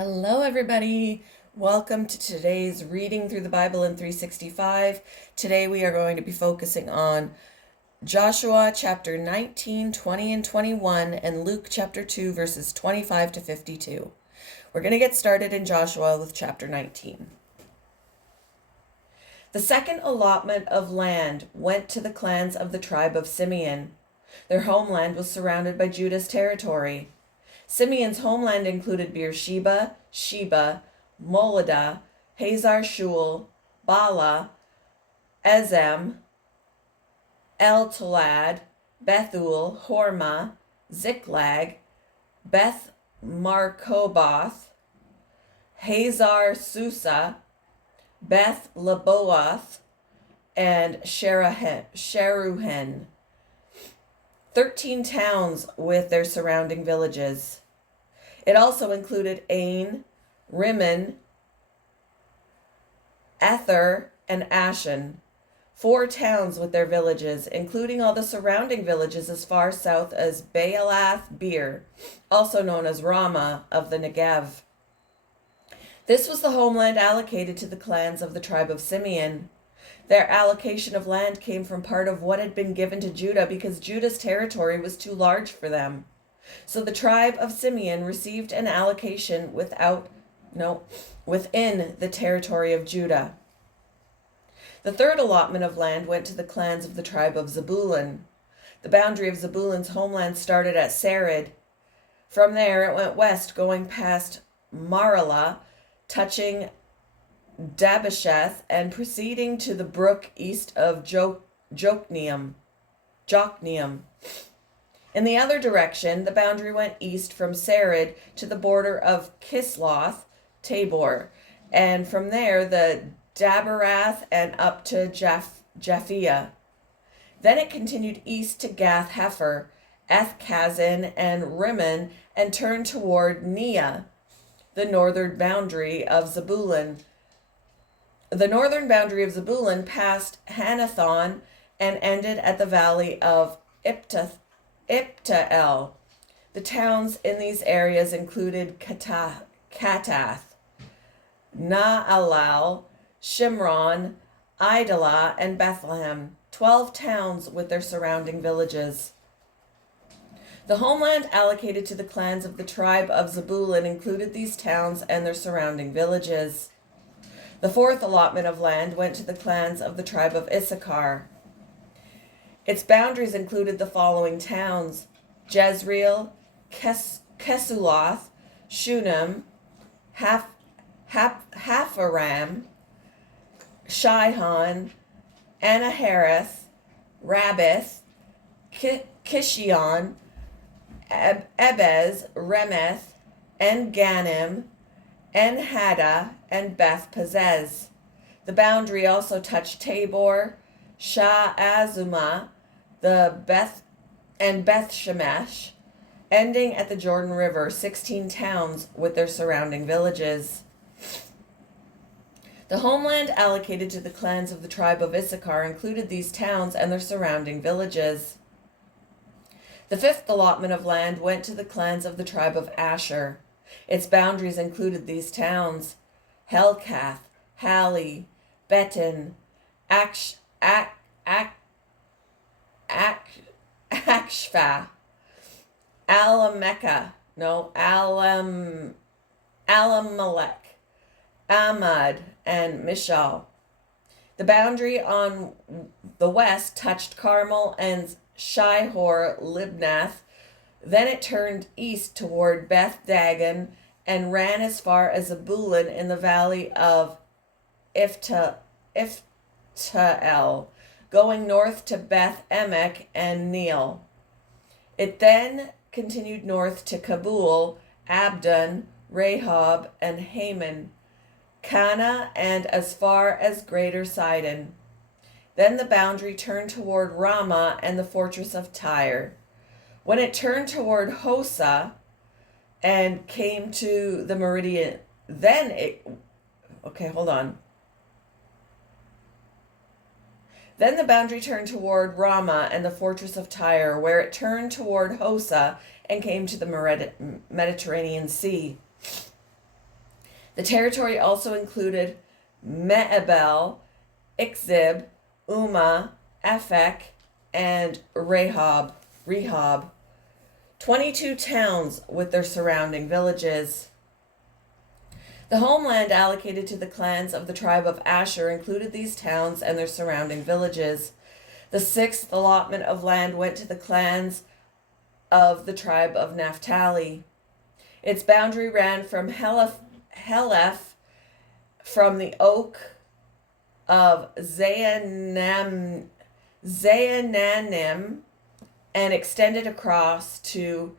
Hello, everybody. Welcome to today's reading through the Bible in 365. Today we are going to be focusing on Joshua chapter 19, 20, and 21, and Luke chapter 2, verses 25 to 52. We're going to get started in Joshua with chapter 19. The second allotment of land went to the clans of the tribe of Simeon. Their homeland was surrounded by Judah's territory. Simeon's homeland included Beersheba, Sheba, Moladah, Hazar Shul, Bala, Ezem, El-Tolad, Bethul, Hormah, Ziklag, Beth Markoboth, Hazar Susa, Beth Leboath, and Sharuhen. 13 towns with their surrounding villages. It also included Ain, Rimmon, Ether, and Ashan, 4 towns with their villages, including all the surrounding villages as far south as Baalath Beer, also known as Ramah of the Negev. This was the homeland allocated to the clans of the tribe of Simeon. Their allocation of land came from part of what had been given to Judah because Judah's territory was too large for them. So the tribe of Simeon received an allocation within the territory of Judah. The third allotment of land went to the clans of the tribe of Zebulun. The boundary of Zebulun's homeland started at Sarid. From there it went west, going past Maralah, touching Dabasheth, and proceeding to the brook east of Jokneam. In the other direction, the boundary went east from Sarid to the border of Kisloth Tabor, and from there the Daberath and up to Japhia. Then it continued east to Gath Hefer, Ethkazin, and Rimmon, and turned toward Neah, the northern boundary of Zebulun. The northern boundary of Zebulun passed Hanathon and ended at the valley of Iptael. The towns in these areas included Katath, Naalal, Shimron, Idalah, and Bethlehem, 12 towns with their surrounding villages. The homeland allocated to the clans of the tribe of Zebulun included these towns and their surrounding villages. The fourth allotment of land went to the clans of the tribe of Issachar. Its boundaries included the following towns: Jezreel, Kesuloth, Shunem, Hapharam, Shihon, Anahareth, Rabbith, Kishion, Ebez, Remeth, En-Ganim, En-Haddah, and Beth Pazez. The boundary also touched Tabor, Shah Azumah, Beth Shemesh, ending at the Jordan River, 16 towns with their surrounding villages. The homeland allocated to the clans of the tribe of Issachar included these towns and their surrounding villages. The fifth allotment of land went to the clans of the tribe of Asher. Its boundaries included these towns: Helkath, Hali, Beton, Akshva, Alamelech, Amad, and Mishal. The boundary on the west touched Carmel and Shihor Libnath. Then it turned east toward Beth Dagon and ran as far as Zebulun in the valley of Iftael, going north to Beth Emek and Neiel. It then continued north to Kabul, Abdon, Rehob, and Haman, Cana, and as far as Greater Sidon. Then the boundary turned toward Ramah and the fortress of Tyre. When it turned toward Hosa and came to the meridian, Then the boundary turned toward Ramah and the fortress of Tyre, where it turned toward Hosa and came to the Mediterranean Sea. The territory also included Me'ebel, Ikzib, Umah, Aphek, and Rehob. 22 towns with their surrounding villages. The homeland allocated to the clans of the tribe of Asher included these towns and their surrounding villages. The 6th allotment of land went to the clans of the tribe of Naphtali. Its boundary ran from Heleph from the oak of Zaananim and extended across to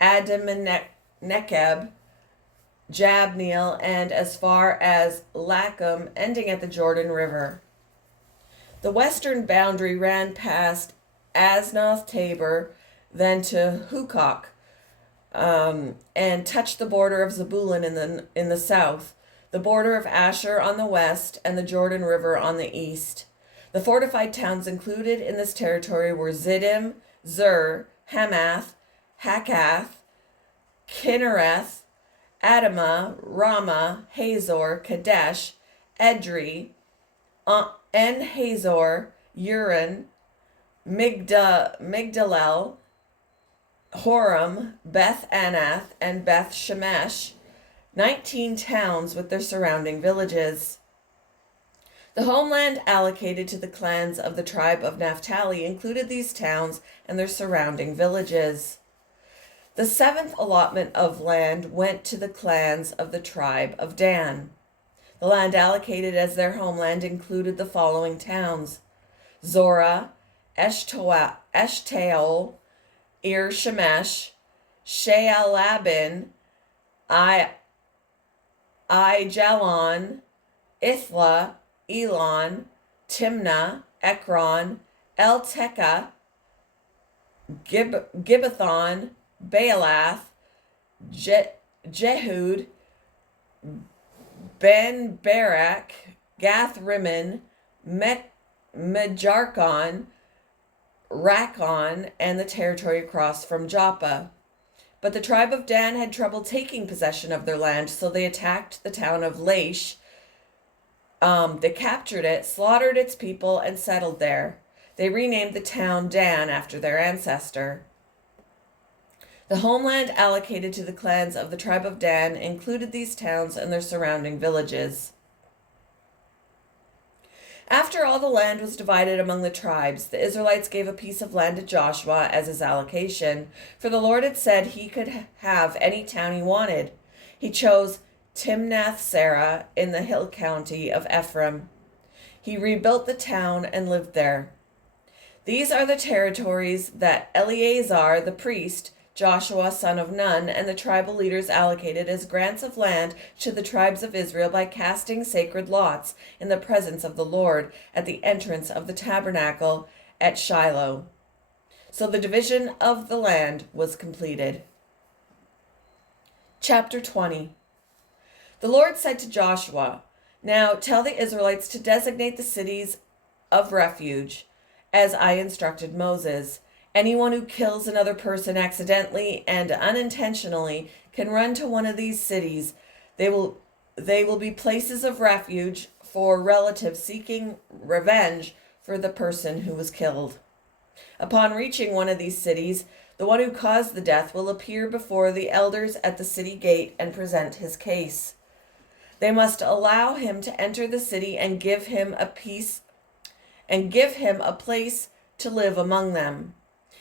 Adamnekeb, Jabneel, and as far as Lachum, ending at the Jordan River. The western boundary ran past Asnoth Tabor, then to Hukok, and touched the border of Zebulun in the south, the border of Asher on the west, and the Jordan River on the east. The fortified towns included in this territory were Ziddim, Zur, Hamath, Hakath, Kinnereth, Adamah, Ramah, Hazor, Kadesh, Edrei, En-Hazor, Urin, Migdalel, Horam, Beth Anath, and Beth Shemesh, 19 towns with their surrounding villages. The homeland allocated to the clans of the tribe of Naphtali included these towns and their surrounding villages. The 7th allotment of land went to the clans of the tribe of Dan. The land allocated as their homeland included the following towns: Zorah, Eshtaol, Ir Shemesh, Shealabin, Aijalon, Ithla, Elon, Timnah, Ekron, Eltekeh, Gibbethon, Baalath, Jehud, Ben Barak, Gath Rimmon, Mejarkon, Rakon, and the territory across from Joppa. But the tribe of Dan had trouble taking possession of their land, so they attacked the town of Laish. They captured it, slaughtered its people, and settled there. They renamed the town Dan after their ancestor. The homeland allocated to the clans of the tribe of Dan included these towns and their surrounding villages. After all the land was divided among the tribes, the Israelites gave a piece of land to Joshua as his allocation, for the Lord had said he could have any town he wanted. He chose Timnath-Serah in the hill county of Ephraim. He rebuilt the town and lived there. These are the territories that Eleazar the priest, Joshua son of Nun, and the tribal leaders allocated as grants of land to the tribes of Israel by casting sacred lots in the presence of the Lord at the entrance of the tabernacle at Shiloh. So the division of the land was completed. Chapter 20. The Lord said to Joshua, "Now tell the Israelites to designate the cities of refuge, as I instructed Moses. Anyone who kills another person accidentally and unintentionally can run to one of these cities. They will be places of refuge for relatives seeking revenge for the person who was killed. Upon reaching one of these cities, the one who caused the death will appear before the elders at the city gate and present his case. They must allow him to enter the city and give him a place to live among them.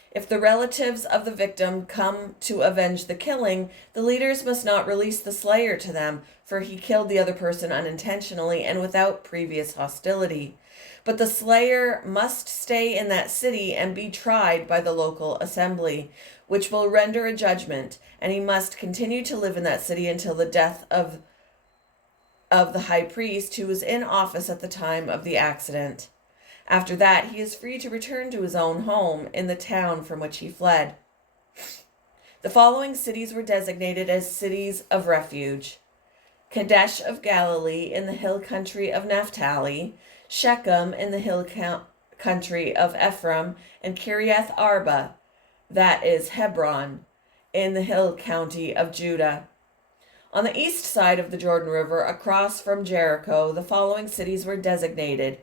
If the relatives of the victim come to avenge the killing, the leaders must not release the slayer to them, for he killed the other person unintentionally and without previous hostility. But the slayer must stay in that city and be tried by the local assembly, which will render a judgment, and he must continue to live in that city until the death of the high priest who was in office at the time of the accident. After that, he is free to return to his own home in the town from which he fled." The following cities were designated as cities of refuge: Kadesh of Galilee in the hill country of Naphtali, Shechem in the hill country of Ephraim, and Kiriath Arba, that is Hebron, in the hill county of Judah. On the east side of the Jordan River, across from Jericho, the following cities were designated: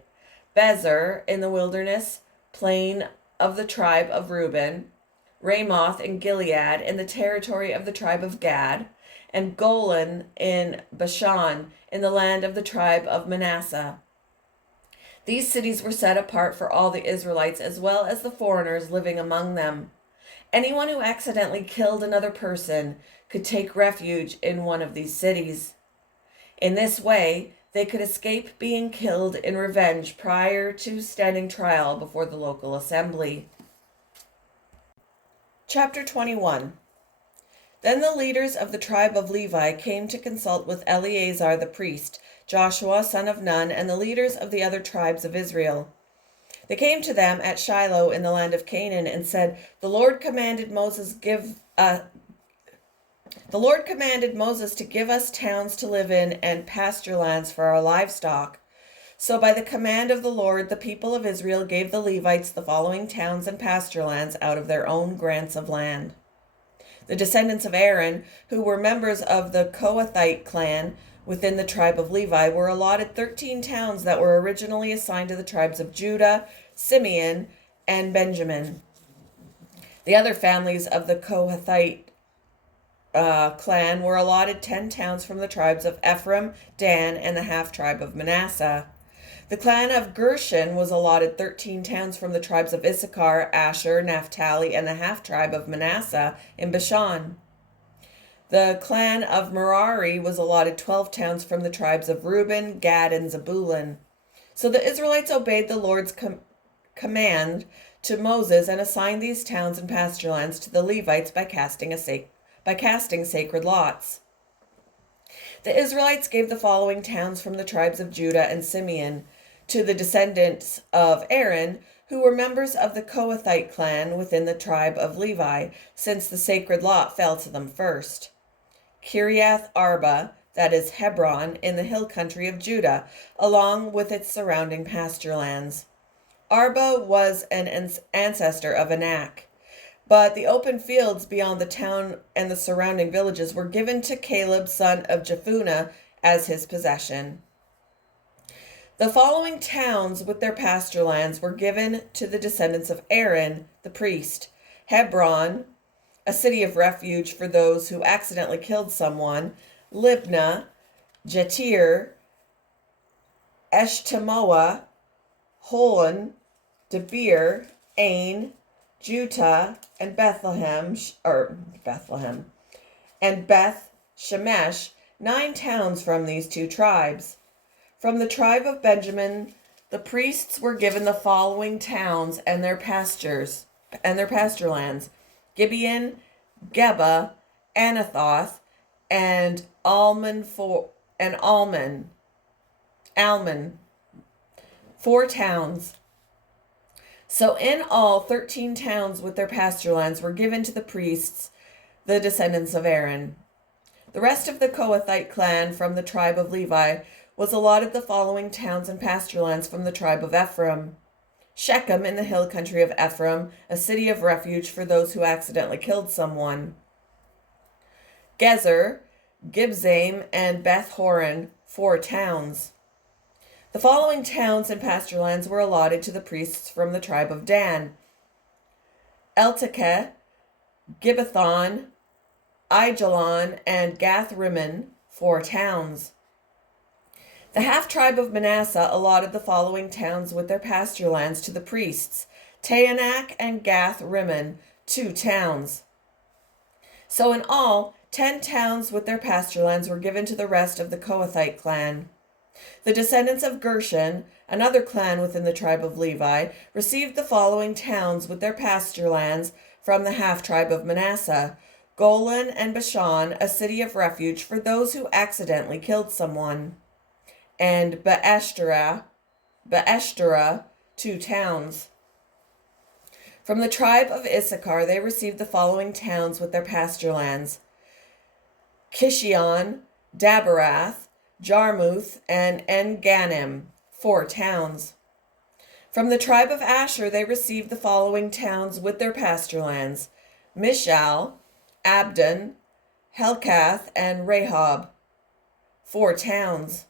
Bezer in the wilderness plain of the tribe of Reuben, Ramoth in Gilead in the territory of the tribe of Gad, and Golan in Bashan in the land of the tribe of Manasseh. These cities were set apart for all the Israelites as well as the foreigners living among them. Anyone who accidentally killed another person could take refuge in one of these cities. In this way, they could escape being killed in revenge prior to standing trial before the local assembly. Chapter 21. Then the leaders of the tribe of Levi came to consult with Eleazar the priest, Joshua son of Nun, and the leaders of the other tribes of Israel. They came to them at Shiloh in the land of Canaan and said, The Lord commanded Moses to give us towns to live in and pasture lands for our livestock. So by the command of the Lord, the people of Israel gave the Levites the following towns and pasture lands out of their own grants of land. The descendants of Aaron, who were members of the Kohathite clan within the tribe of Levi, were allotted 13 towns that were originally assigned to the tribes of Judah, Simeon, and Benjamin. The other families of the Kohathite clan were allotted 10 towns from the tribes of Ephraim, Dan, and the half-tribe of Manasseh. The clan of Gershon was allotted 13 towns from the tribes of Issachar, Asher, Naphtali, and the half-tribe of Manasseh in Bashan. The clan of Merari was allotted 12 towns from the tribes of Reuben, Gad, and Zebulun. So the Israelites obeyed the Lord's command to Moses and assigned these towns and pasture lands to the Levites by casting sacred lots. The Israelites gave the following towns from the tribes of Judah and Simeon to the descendants of Aaron, who were members of the Kohathite clan within the tribe of Levi, since the sacred lot fell to them first. Kiriath Arba, that is Hebron, in the hill country of Judah, along with its surrounding pasture lands. Arba was an ancestor of Anak, but the open fields beyond the town and the surrounding villages were given to Caleb, son of Jephunneh, as his possession. The following towns with their pasture lands were given to the descendants of Aaron, the priest: Hebron, a city of refuge for those who accidentally killed someone; Libnah, Jatir, Eshtemoa, Holon, Debir, Ain, Juttah, and Bethlehem, and Beth Shemesh, 9 towns from these 2 tribes. From the tribe of Benjamin, the priests were given the following towns and their pasture lands: Gibeon, Geba, Anathoth, and Almon, 4 towns. So in all, 13 towns with their pasture lands were given to the priests, the descendants of Aaron. The rest of the Kohathite clan from the tribe of Levi was allotted the following towns and pasture lands from the tribe of Ephraim: Shechem in the hill country of Ephraim, a city of refuge for those who accidentally killed someone; Gezer, Gibzaim, and Beth Horon, 4 towns. The following towns and pasture lands were allotted to the priests from the tribe of Dan: Eltekeh, Gibbethon, Aijalon, and Gath-Rimmon, 4 towns. The half-tribe of Manasseh allotted the following towns with their pasture lands to the priests: Taanach and Gath-Rimmon, 2 towns. So in all, 10 towns with their pasture lands were given to the rest of the Kohathite clan. The descendants of Gershon, another clan within the tribe of Levi, received the following towns with their pasture lands from the half-tribe of Manasseh: Golan and Bashan, a city of refuge for those who accidentally killed someone; and Beeshterah, 2 towns. From the tribe of Issachar they received the following towns with their pasture lands: Kishion, Daberath, Jarmuth, and En-Ganim, 4 towns. From the tribe of Asher they received the following towns with their pasture lands: Mishal, Abdon, Helkath, and Rehob, 4 towns.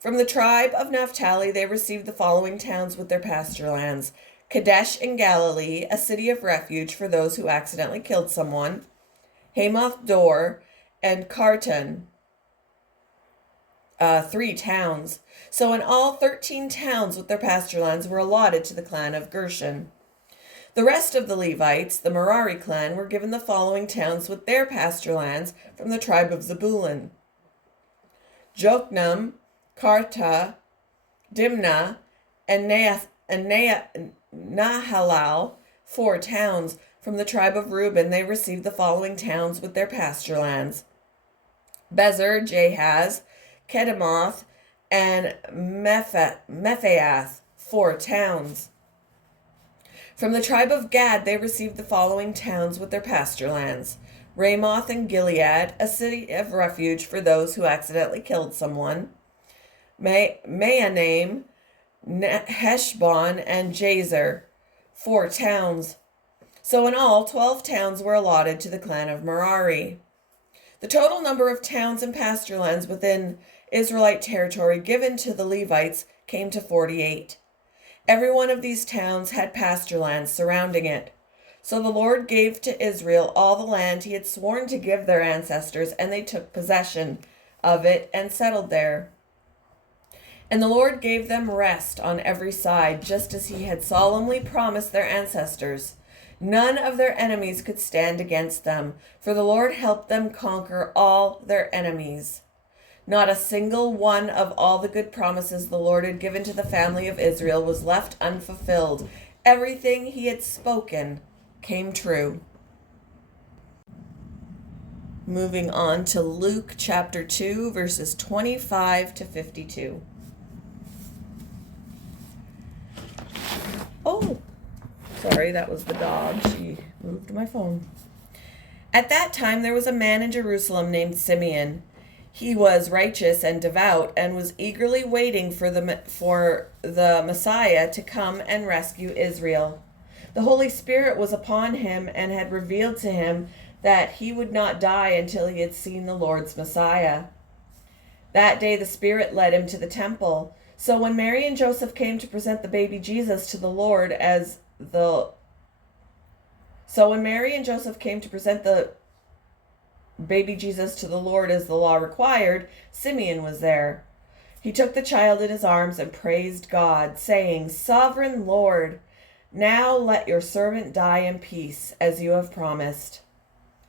From the tribe of Naphtali, they received the following towns with their pasture lands: Kadesh in Galilee, a city of refuge for those who accidentally killed someone; Hamath Dor, and Kartan, 3 towns. So in all, 13 towns with their pasture lands were allotted to the clan of Gershon. The rest of the Levites, the Merari clan, were given the following towns with their pasture lands from the tribe of Zebulun: Jokneam, Karta, Dimnah, and Nahalal, 4 towns. From the tribe of Reuben, they received the following towns with their pasture lands: Bezer, Jahaz, Kedemoth, and Mephaath, 4 towns. From the tribe of Gad, they received the following towns with their pasture lands: Ramoth in Gilead, a city of refuge for those who accidentally killed someone; Mahanaim, Heshbon, and Jazer, 4 towns. So in all, 12 towns were allotted to the clan of Merari. The total number of towns and pasture lands within Israelite territory given to the Levites came to 48. Every one of these towns had pasture lands surrounding it. So the Lord gave to Israel all the land he had sworn to give their ancestors, and they took possession of it and settled there. And the Lord gave them rest on every side, just as he had solemnly promised their ancestors. None of their enemies could stand against them, for the Lord helped them conquer all their enemies. Not a single one of all the good promises the Lord had given to the family of Israel was left unfulfilled. Everything he had spoken came true. Moving on to Luke chapter 2, verses 25 to 52. Oh, sorry, that was the dog. She moved my phone. At that time, there was a man in Jerusalem named Simeon. He was righteous and devout and was eagerly waiting for the Messiah to come and rescue Israel. The Holy Spirit was upon him and had revealed to him that he would not die until he had seen the Lord's Messiah. That day the Spirit led him to the temple. So when Mary and Joseph came to present the baby Jesus to the Lord as the law required, Simeon was there. He took the child in his arms and praised God, saying, "Sovereign Lord, now let your servant die in peace, as you have promised.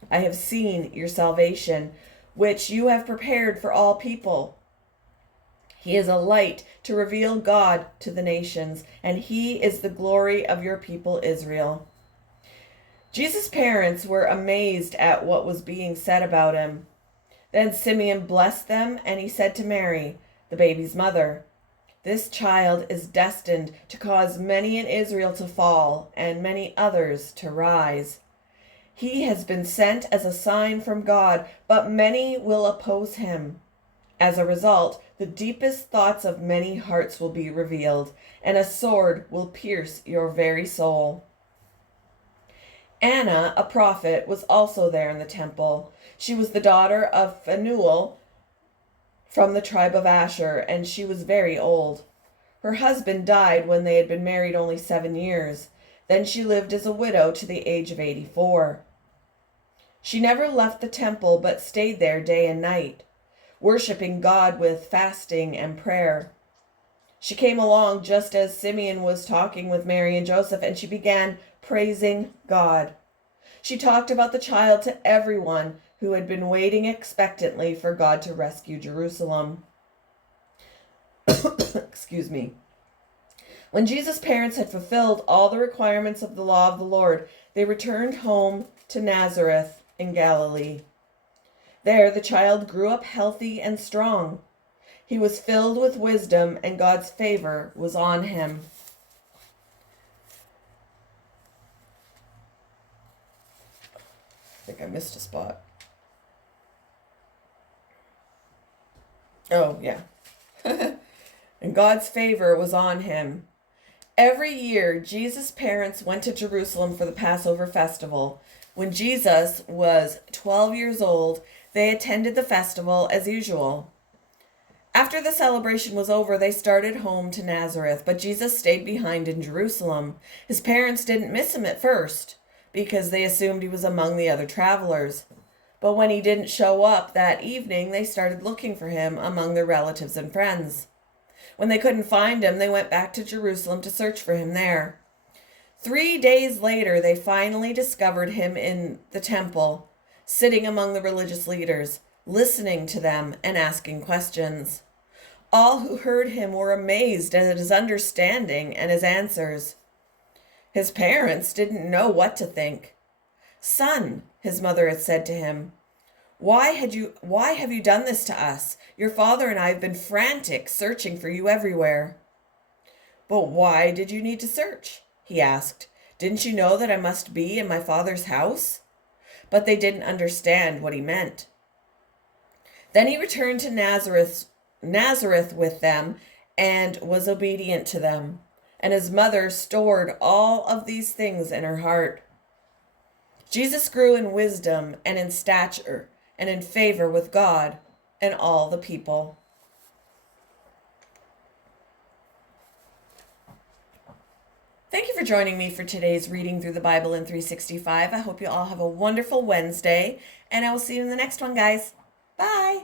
I have seen your salvation, which you have prepared for all people. He is a light to reveal God to the nations, and he is the glory of your people Israel." Jesus' parents were amazed at what was being said about him. Then Simeon blessed them, and he said to Mary, the baby's mother, "This child is destined to cause many in Israel to fall, and many others to rise. He has been sent as a sign from God, but many will oppose him. As a result, the deepest thoughts of many hearts will be revealed, and a sword will pierce your very soul." Anna, a prophet, was also there in the temple. She was the daughter of Phanuel from the tribe of Asher, and she was very old. Her husband died when they had been married only 7 years. Then she lived as a widow to the age of 84. She never left the temple, but stayed there day and night, worshiping God with fasting and prayer. She came along just as Simeon was talking with Mary and Joseph, and she began praising God. She talked about the child to everyone who had been waiting expectantly for God to rescue Jerusalem. Excuse me. When Jesus' parents had fulfilled all the requirements of the law of the Lord, they returned home to Nazareth in Galilee. There the child grew up healthy and strong. He was filled with wisdom, and God's favor was on him. I think I missed a spot. Oh, yeah. And God's favor was on him. Every year, Jesus' parents went to Jerusalem for the Passover festival. When Jesus was 12 years old, they attended the festival as usual. After the celebration was over, they started home to Nazareth, but Jesus stayed behind in Jerusalem. His parents didn't miss him at first because they assumed he was among the other travelers. But when he didn't show up that evening, they started looking for him among their relatives and friends. When they couldn't find him, they went back to Jerusalem to search for him there. 3 days later, they finally discovered him in the temple, sitting among the religious leaders, listening to them and asking questions. All who heard him were amazed at his understanding and his answers. His parents didn't know what to think. "Son," his mother had said to him, why have you done this to us? Your father and I have been frantic, searching for you everywhere." "But why did you need to search?" he asked. "Didn't you know that I must be in my father's house?" But they didn't understand what he meant. Then he returned to Nazareth with them and was obedient to them. And his mother stored all of these things in her heart. Jesus grew in wisdom and in stature and in favor with God and all the people. Thank you for joining me for today's reading through the Bible in 365. I hope you all have a wonderful Wednesday, and I will see you in the next one, guys. Bye.